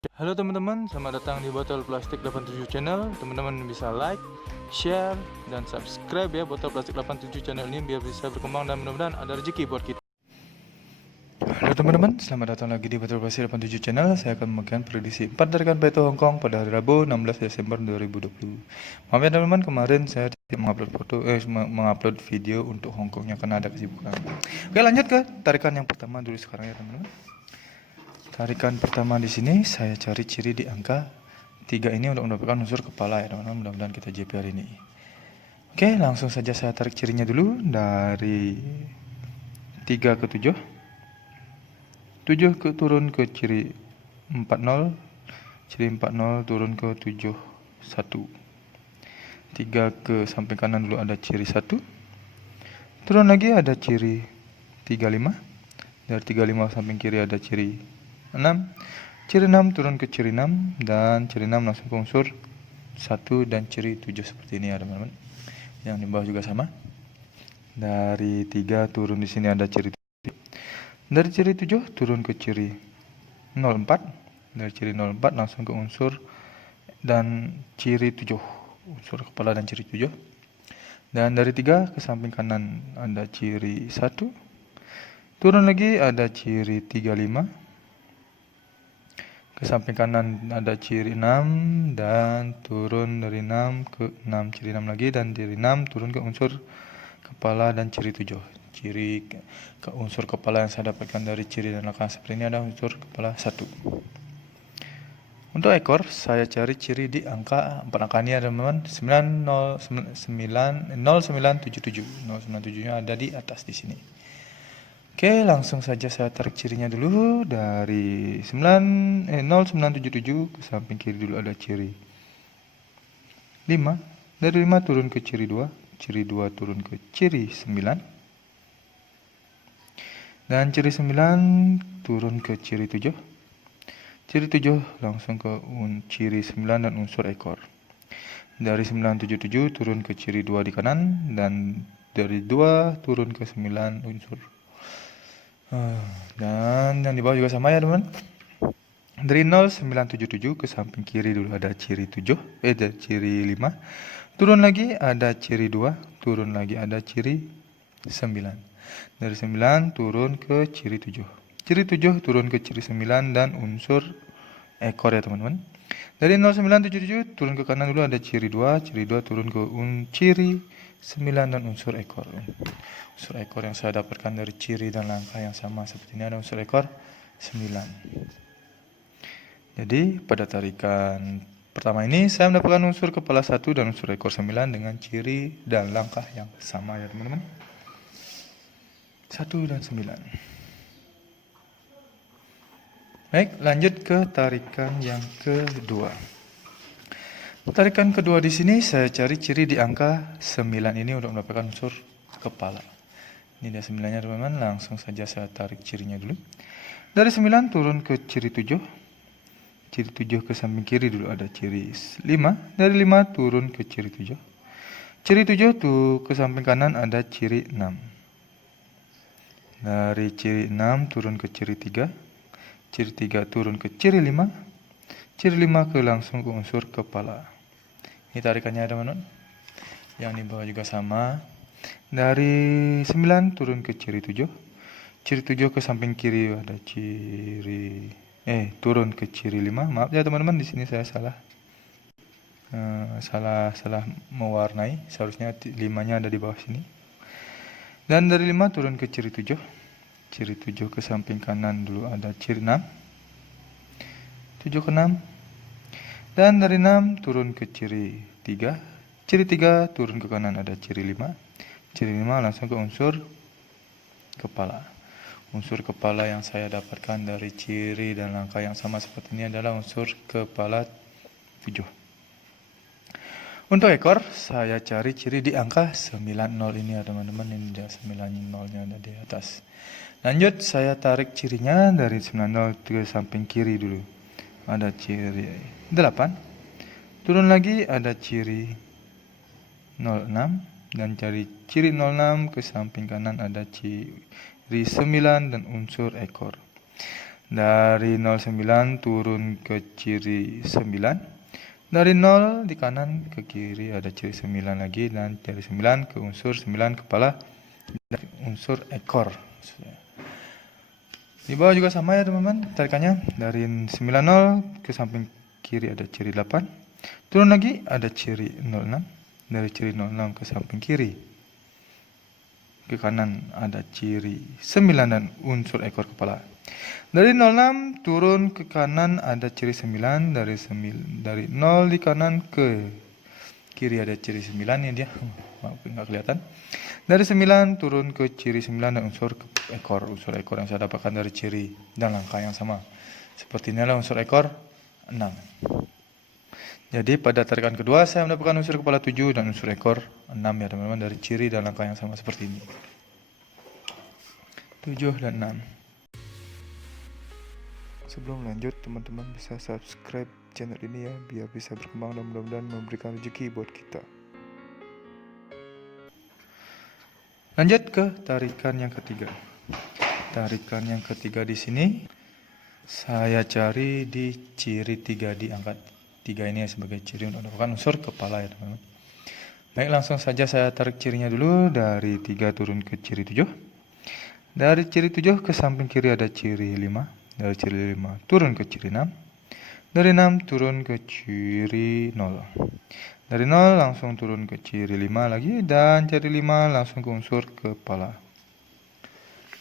Halo teman-teman, selamat datang di Botol Plastik 87 Channel. Teman-teman bisa like, share, dan subscribe ya Botol Plastik 87 Channel ini biar bisa berkembang dan mudah-mudahan ada rezeki buat kita. Halo teman-teman, selamat datang lagi di Botol Plastik 87 Channel. Saya akan membagikan prediksi 4 tarikan Peto Hong Kong pada hari Rabu 16 Desember 2020. Maaf ya teman-teman, kemarin saya tidak mengupload video untuk Hong Kongnya karena ada kesibukan. Oke, lanjut ke tarikan yang pertama dulu sekarang ya teman-teman. Tarikan pertama di sini saya cari ciri di angka 3 ini untuk mendapatkan unsur kepala ya teman-teman. Mudah-mudahan kita JP hari ini. Oke, langsung saja saya tarik cirinya dulu dari 3 ke 7. 7 ke turun ke ciri 40. Ciri 40 turun ke 71. 3 ke samping kanan dulu ada ciri 1. Turun lagi ada ciri 35. Dari 35 samping kiri ada ciri 6. Ciri 6 turun ke ciri 6 dan ciri 6 langsung ke unsur 1 dan ciri 7 seperti ini ya teman-teman. Yang di bawah juga sama. Dari 3 turun di sini ada ciri 7. Dari ciri 7 turun ke ciri 04. Dari ciri 04 langsung ke unsur dan ciri 7. Unsur kepala dan ciri 7. Dan dari 3 ke samping kanan ada ciri 1. Turun lagi ada ciri 35. Ke samping kanan ada ciri 6 dan turun dari 6 ke 6 ciri 6 lagi dan dari 6 turun ke unsur kepala dan ciri 7. Ciri ke unsur kepala yang saya dapatkan dari ciri dan langkah seperti ini ada unsur kepala 1. Untuk ekor saya cari ciri di angka 4 angka ini ada teman-teman 0977. 0977-nya ada di atas di sini. Oke, langsung saja saya tarik cirinya dulu dari 0977 ke samping kiri dulu ada ciri 5. Dari 5 turun ke ciri 2, ciri 2 turun ke ciri 9. Dan ciri 9 turun ke ciri 7. Ciri 7 langsung ke ciri 9 dan unsur ekor. Dari 977 turun ke ciri 2 di kanan dan dari 2 turun ke 9 unsur. Dan yang di bawah juga sama ya teman. Dari 0977 ke samping kiri dulu ada ciri 7, ada ciri 5. Turun lagi ada ciri 2, turun lagi ada ciri 9. Dari 9 turun ke ciri 7. Ciri 7 turun ke ciri 9 dan unsur ekor ya teman-teman. Dari 0977 turun ke kanan dulu ada ciri 2, ciri 2 turun ke ciri 9 dan unsur ekor. Unsur ekor yang saya dapatkan dari ciri dan langkah yang sama seperti ini ada unsur ekor 9. Jadi pada tarikan pertama ini saya mendapatkan unsur kepala 1 dan unsur ekor 9 dengan ciri dan langkah yang sama ya teman-teman. 1 dan 9. Baik, lanjut ke tarikan yang kedua. Tarikan kedua di sini saya cari ciri di angka 9 ini untuk mendapatkan unsur kepala. Ini dia 9-nya teman-teman, langsung saja saya tarik cirinya dulu. Dari 9 turun ke ciri 7. Ciri 7 ke samping kiri dulu ada ciri 5. Dari 5 turun ke ciri 7. Ciri 7 tuh ke samping kanan ada ciri 6. Dari ciri 6 turun ke ciri 3. Ciri 3 turun ke ciri 5. Ciri 5 ke langsung ke unsur kepala. Ini tarikannya teman-teman. Yang di bawah juga sama. Dari 9 turun ke ciri 7. Ciri 7 ke samping kiri ada ciri turun ke ciri 5. Maaf ya teman-teman, di sini saya salah mewarnai. Seharusnya 5-nya ada di bawah sini. Dan dari 5 turun ke ciri 7. Ciri 7 ke samping kanan dulu ada ciri 6. 7 ke 6. Dan dari 6 turun ke ciri 3. Ciri 3 turun ke kanan ada ciri 5. Ciri 5 langsung ke unsur kepala. Unsur kepala yang saya dapatkan dari ciri dan langkah yang sama seperti ini adalah unsur kepala 7. Untuk ekor saya cari ciri di angka 90 ini ya teman-teman. Ini dia 90-nya ada di atas. Lanjut saya tarik cirinya dari 90 ke samping kiri dulu. Ada ciri 8. Turun lagi ada ciri 06. Dan cari ciri 06 ke samping kanan ada ciri 9 dan unsur ekor. Dari 09 turun ke ciri 9. Dari 0 di kanan ke kiri ada ciri 9 lagi, dan dari 9 ke unsur 9 kepala dari unsur ekor. Di bawah juga sama ya teman-teman, tarikannya dari 90 ke samping kiri ada ciri 8. Turun lagi ada ciri 06. Dari ciri 06 ke samping kiri ke kanan ada ciri 9 dan unsur ekor kepala. Dari 06 turun ke kanan ada ciri 9. Dari 0 di kanan ke kiri ada ciri 9 ya dia. Maaf nggak kelihatan. Dari 9 turun ke ciri 9 dan unsur ekor. Unsur ekor yang saya dapatkan dari ciri dan langkah yang sama. Seperti inilah unsur ekor 6. Jadi pada tarikan kedua saya mendapatkan unsur kepala 7 dan unsur ekor 6 ya teman-teman, dari ciri dan langkah yang sama seperti ini. 7 dan 6. Sebelum lanjut, teman-teman bisa subscribe channel ini ya, biar bisa berkembang dan mudah-mudahan memberikan rezeki buat kita. Lanjut ke tarikan yang ketiga. Tarikan yang ketiga di sini saya cari di ciri 3, diangkat 3 ini sebagai ciri untuk mendapatkan unsur kepala ya teman-teman. Baik, langsung saja saya tarik cirinya dulu. Dari 3 turun ke ciri 7. Dari ciri 7 ke samping kiri ada ciri 5. Dari ciri 5 turun ke ciri 6. Dari 6 turun ke ciri 0. Dari 0 langsung turun ke ciri 5 lagi, dan ciri 5 langsung ke unsur kepala.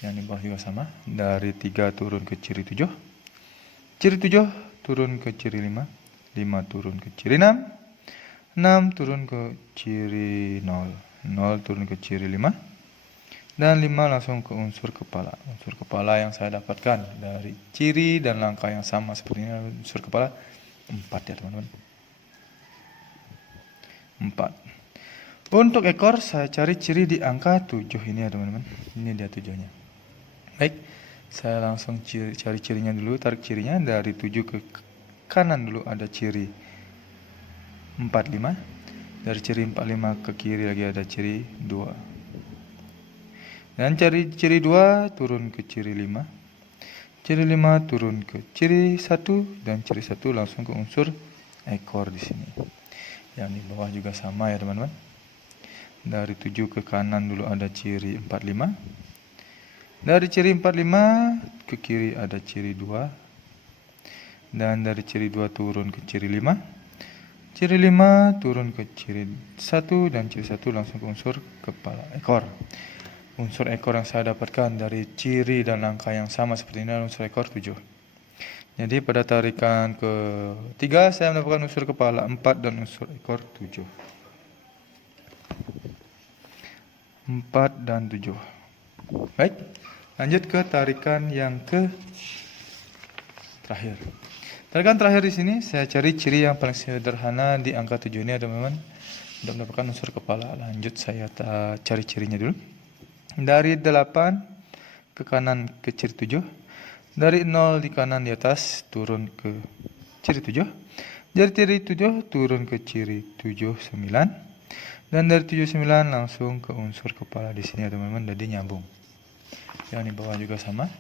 Yang di bawah juga sama. Dari 3 turun ke ciri 7. Ciri 7 turun ke ciri 5. 5 turun ke ciri 6. 6 turun ke ciri 0. 0 turun ke ciri 5. Dan 5 langsung ke unsur kepala. Unsur kepala yang saya dapatkan dari ciri dan langkah yang sama seperti ini, unsur kepala 4 ya teman-teman. 4. Untuk ekor saya cari ciri di angka 7 ini ya teman-teman. Ini dia 7-nya. Baik, saya langsung cari cirinya dulu. Tarik cirinya dari 7 ke kanan dulu ada ciri 45. Dari ciri 45 ke kiri lagi ada ciri 2. Dan cari ciri 2 turun ke ciri 5. Ciri 5 turun ke ciri 1, dan ciri 1 langsung ke unsur ekor di sini. Yang di bawah juga sama ya teman-teman. Dari 7 ke kanan dulu ada ciri 45. Dari ciri 45 ke kiri ada ciri 2. Dan dari ciri 2 turun ke ciri 5. Ciri 5 turun ke ciri 1, dan ciri 1 langsung ke unsur kepala ekor. Unsur ekor yang saya dapatkan dari ciri dan langkah yang sama seperti ini adalah unsur ekor 7. Jadi pada tarikan ketiga saya mendapatkan unsur kepala 4 dan unsur ekor 7. 4 dan 7. Baik, lanjut ke tarikan yang terakhir. Tarikan terakhir di sini saya cari ciri yang paling sederhana di angka 7 ini teman-teman, untuk mendapatkan unsur kepala. Lanjut saya cari cirinya dulu. Dari 8 ke kanan ke ciri 7. Dari 0 di kanan di atas turun ke ciri 7. Dari ciri 7 turun ke ciri 79. Dan dari 79 langsung ke unsur kepala di sini ya teman-teman, jadi nyambung. Yang di bawah juga sama.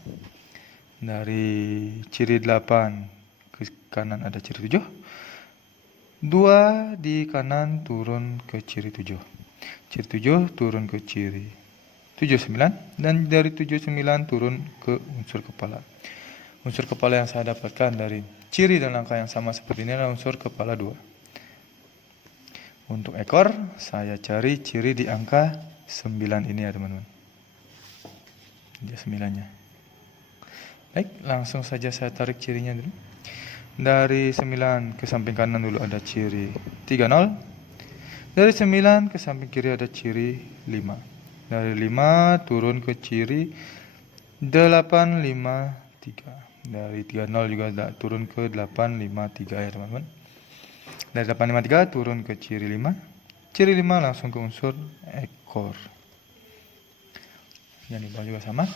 Dari ciri 8 ke kanan ada ciri 7. 2 di kanan turun ke ciri 7. Ciri 7 turun ke ciri 79, dan dari 79 turun ke unsur kepala. Unsur kepala yang saya dapatkan dari ciri dan langkah yang sama seperti ini adalah unsur kepala 2. Untuk ekor saya cari ciri di angka 9 ini ya teman-teman. Dia 9-nya. Baik, langsung saja saya tarik cirinya dulu. Dari 9 ke samping kanan dulu ada ciri 30. Dari 9 ke samping kiri ada ciri 5. Dari 5 turun ke ciri 853. Dari 30 juga turun ke 853 ya teman-teman. Dari 853 turun ke ciri 5. Ciri 5 langsung ke unsur ekor. Yang di bawah juga sama.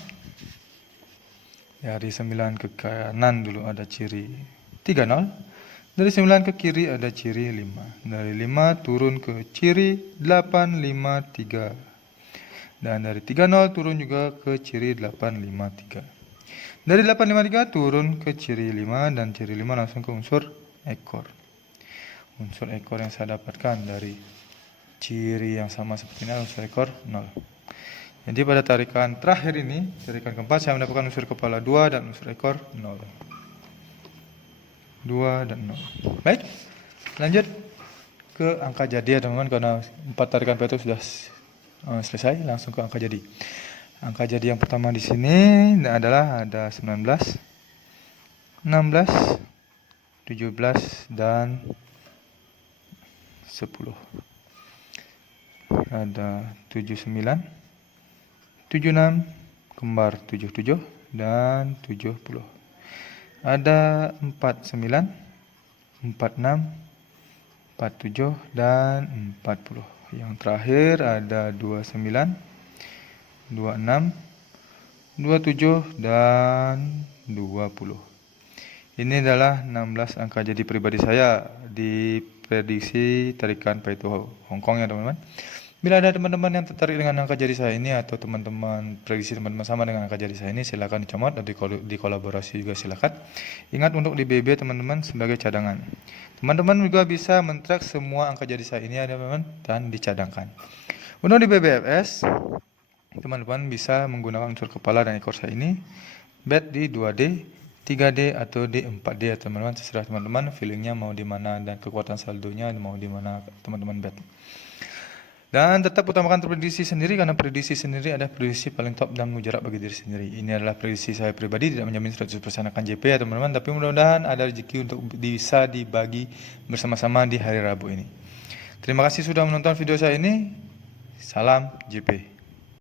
Dari 9 ke kanan dulu ada ciri 30. Dari 9 ke kiri ada ciri 5. Dari 5 turun ke ciri 853. Dan dari 30 turun juga ke ciri 853. Dari 853 turun ke ciri 5 dan ciri 5 langsung ke unsur ekor. Unsur ekor yang saya dapatkan dari ciri yang sama seperti ini unsur ekor 0. Jadi pada tarikan terakhir ini, tarikan keempat, saya mendapatkan unsur kepala 2 dan unsur ekor 0. 2 dan 0. Baik, lanjut ke angka jadi ya teman-teman, karena 4 tarikan peto sudah selesai, langsung ke angka jadi. Angka jadi yang pertama di sini adalah ada 19, 16, 17 dan 10. Ada 79, 76, kembar 77 dan 70. Ada 49, 46, 47 dan 40. Yang terakhir ada 29, 26, 27 dan 20. Ini adalah 16 angka jadi pribadi saya di prediksi tarikan Paito Hongkong ya teman-teman. Bila ada teman-teman yang tertarik dengan angka jadi saya ini, atau teman-teman prediksi teman-teman sama dengan angka jadi saya ini, silakan dicomot, atau di kolaborasi juga silakan. Ingat untuk di BB teman-teman sebagai cadangan. Teman-teman juga bisa men-track semua angka jadi saya ini ya teman-teman dan dicadangkan. Untuk di BBFS, teman-teman bisa menggunakan unsur kepala dan ekor saya ini, bet di 2D, 3D atau di 4D ya teman-teman, terserah teman-teman feelingnya mau di mana dan kekuatan saldonya mau di mana teman-teman bet. Dan tetap utamakan prediksi sendiri, karena prediksi sendiri adalah prediksi paling top dan mujarab bagi diri sendiri. Ini adalah prediksi saya pribadi, tidak menjamin 100% akan JP ya teman-teman, tapi mudah-mudahan ada rezeki untuk bisa dibagi bersama-sama di hari Rabu ini. Terima kasih sudah menonton video saya ini. Salam JP.